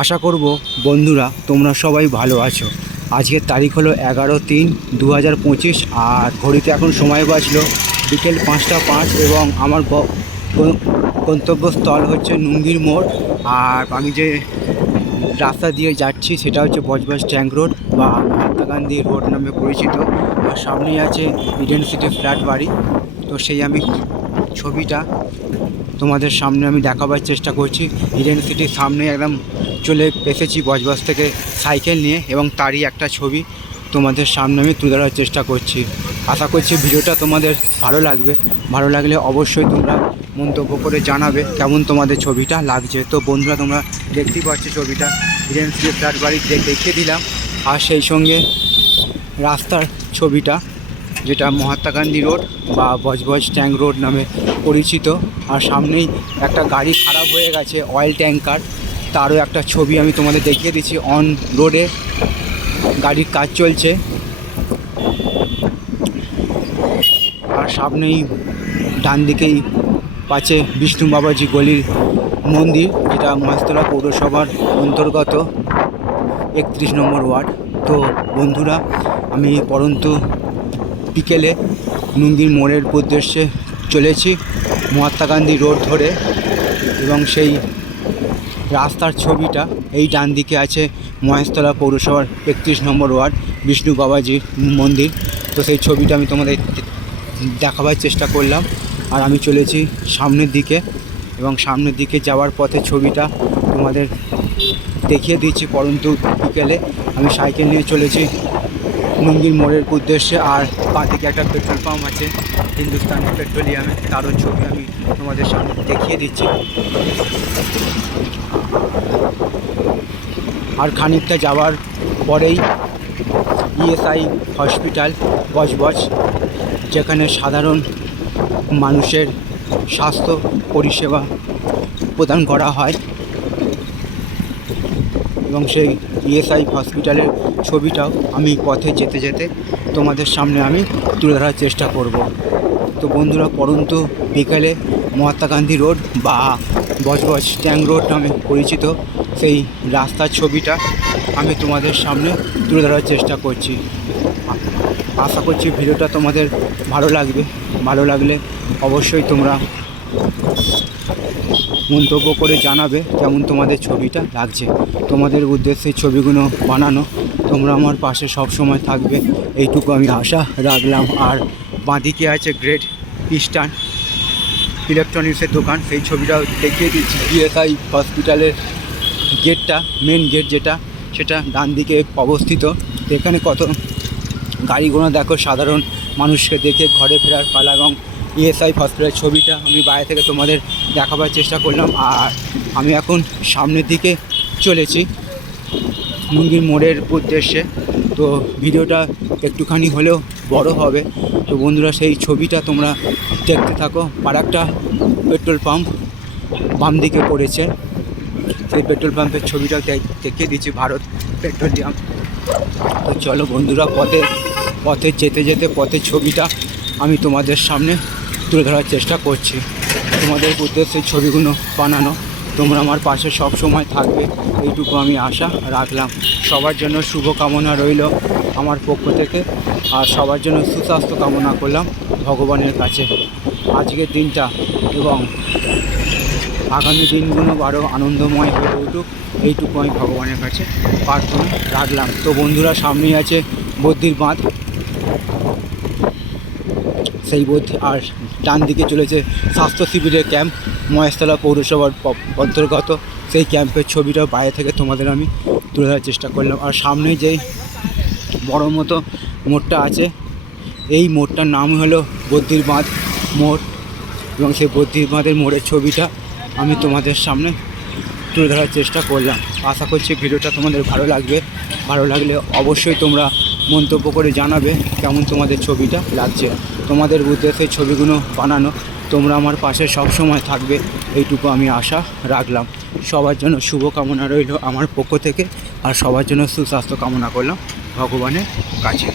আশা করব বন্ধুরা, তোমরা সবাই ভালো আছো। আজকের তারিখ হলো এগারো তিন দু হাজার পঁচিশ, আর ঘড়িতে এখন সময় বাজলো বিকেল পাঁচটা পাঁচ এবং আমার গন্তব্যস্থল হচ্ছে নুঙ্গির মোড়, আর আমি যে রাস্তা দিয়ে যাচ্ছি সেটা হচ্ছে বজবজ ট্যাঙ্ক রোড বা মহাত্মা গান্ধী রোড নামে পরিচিত। আর সামনেই আছে ইডেন সিটি ফ্ল্যাট বাড়ি, তো সেই আমি ছবিটা তোমাদের সামনে আমি দেখাবার চেষ্টা করছি। ইডেন সিটির সামনে একদম চলে এসেছি বজবজ থেকে সাইকেল নিয়ে এবং তারই একটা ছবি। তোমাদের সামনে আমি তুলে ধরার চেষ্টা করছি। আশা করছি ভিডিওটা তোমাদের ভালো লাগবে। ভালো লাগলে অবশ্যই তোমরা মন্তব্য করে জানাবে কেমন তোমাদের ছবিটা লাগছে। তো বন্ধুরা, তোমরা দেখতেই পাচ্ছ ছবিটা। ইডেন সিটি ফ্ল্যাট বাড়ি দে- দেখিয়ে দিলাম। আর সেই সঙ্গে রাস্তার ছবিটা। যেটা মহাত্মা গান্ধী রোড বা বজবজ ট্যাঙ্ক রোড নামে পরিচিত। আর সামনেই একটা গাড়ি খারাপ হয়ে গেছে অয়েল ট্যাঙ্কার তারও একটা ছবি আমি তোমাদের দেখিয়ে দিচ্ছি অন রোডে গাড়ির কাজ চলছে। আর সামনেই ডান দিকেই পাচ্ছে বিষ্ণু বাবাজি গলির মন্দির, যেটা মহেশতলা পৌরসভার অন্তর্গত। একত্রিশ নম্বর ওয়ার্ড। তো বন্ধুরা, আমি পরন্তু বিকেলে নুঙ্গির মোড়ের উদ্দেশ্যে চলেছি মহাত্মা গান্ধী রোড ধরে এবং সেই রাস্তার ছবিটা এই ডান দিকে আছে মহেশতলা পৌরসভার একত্রিশ নম্বর ওয়ার্ড বিষ্ণু বাবাজির মন্দির। তো সেই ছবিটা আমি তোমাদের দেখাবার চেষ্টা করলাম আর আমি চলেছি সামনের দিকে এবং সামনের দিকে যাওয়ার পথে ছবিটা তোমাদের দেখিয়ে দিচ্ছি, পরন্তু বিকেলে আমি সাইকেল নিয়ে চলেছি নুঙ্গির মোড়ের উদ্দেশ্যে আর বাঁদিকে একটা পেট্রোল পাম্প আছে, হিন্দুস্তান পেট্রোলিয়ামে তারও ছবি আমি তোমাদের সামনে দেখিয়ে দিচ্ছি। আর খানিকটা যাওয়ার পরেই ইএসআই হসপিটাল, বজবজ, যেখানে সাধারণ মানুষের স্বাস্থ্য পরিষেবা প্রদান করা হয়। এবং সেই ইএসআই হসপিটালের ছবিটাও আমি পথে যেতে যেতে তোমাদের সামনে আমি তুলে ধরার চেষ্টা করব। তো বন্ধুরা পরন্তু বিকালে মহাত্মা গান্ধী রোড বা বজবজ ট্যাং রোড নামে পরিচিত সেই রাস্তার ছবিটা আমি তোমাদের সামনে তুলে ধরার চেষ্টা করছি। আশা করছি ভিডিওটা তোমাদের ভালো লাগবে। ভালো লাগলে অবশ্যই তোমরা মন্তব্য করে জানাবে কেমন তোমাদের ছবিটা লাগছে। তোমাদের উদ্দেশ্যে ছবিগুলো বানানো, তোমরা আমার পাশে সব সময় থাকবে। এইটুকু আমি আশা রাখলাম। আর বাঁদিকে আছে গ্রেট ইস্টার্ন ইলেকট্রনিক্সের দোকান। সেই ছবিটাও দেখিয়ে দিচ্ছি। বিএসআই হসপিটালের গেটটা মেন গেট যেটা, সেটা ডান দিকে অবস্থিত। এখানে কত গাড়ি ঘোড়া দেখো, সাধারণ মানুষকে দেখে ঘরে ফেরার পালা ইএসআই হসপিটালের ছবিটা আমি বাইরে থেকে তোমাদের দেখাবার চেষ্টা করলাম, আর আমি এখন সামনের দিকে চলেছি মুঙ্গির মোড়ের উদ্দেশ্যে। তো ভিডিওটা একটুখানি হলেও বড় হবে। তো বন্ধুরা, সেই ছবিটা তোমরা দেখতে থাকো। আর একটা পেট্রোল পাম্প বাম দিকে পড়েছে। সেই পেট্রোল পাম্পের ছবিটা দেখিয়ে দিচ্ছি, ভারত পেট্রোলিয়াম। তো চলো বন্ধুরা, পথে পথে যেতে যেতে, পথের ছবিটা আমি তোমাদের সামনে তুলে ধরার চেষ্টা করছি। তোমাদের উদ্দেশ্যে ছবিগুলো বানানো। তোমরা আমার পাশে সব সময় থাকবে। এইটুকু আমি আশা রাখলাম। সবার জন্য শুভ কামনা রইল আমার পক্ষ থেকে। আর সবার জন্য সুস্বাস্থ্য কামনা করলাম ভগবানের কাছে। আজকের দিনটা এবং আগামী দিনগুলো আরও আনন্দময় হয়ে উঠুক, এইটুকু আমি ভগবানের কাছে প্রার্থনা রাখলাম। তো বন্ধুরা, সামনেই আছে বদ্রির বাঁধ। সেই বোধ আর ডান দিকে চলেছে স্বাস্থ্য শিবিরের ক্যাম্প, মহেশতলা পৌরসভার অন্তর্গত। সেই ক্যাম্পের ছবিটাও বাইরে থেকে তোমাদের আমি তুলে ধরার চেষ্টা করলাম। আর সামনে যেই বড় মতো মোড়টা আছে, এই মোড়টার নাম হলো বদ্রির বাঁধ মোড় এবং সেই বদ্রির বাঁধের মোড়ের ছবিটা আমি তোমাদের সামনে তুলে ধরার চেষ্টা করলাম। আশা করছি ভিডিওটা তোমাদের ভালো লাগবে। ভালো লাগলে অবশ্যই তোমরা মন্তব্য করে জানাবে কেমন তোমাদের ছবিটা লাগছে। তোমাদের উদ্দেশ্যে ছবিগুলো বানানো। তোমরা আমার পাশে সবসময় থাকবে। এইটুকু আমি আশা রাখলাম। সবার জন্য শুভ কামনা রইল আমার পক্ষ থেকে। আর সবার জন্য সুস্বাস্থ্য কামনা করলাম ভগবানের কাছে।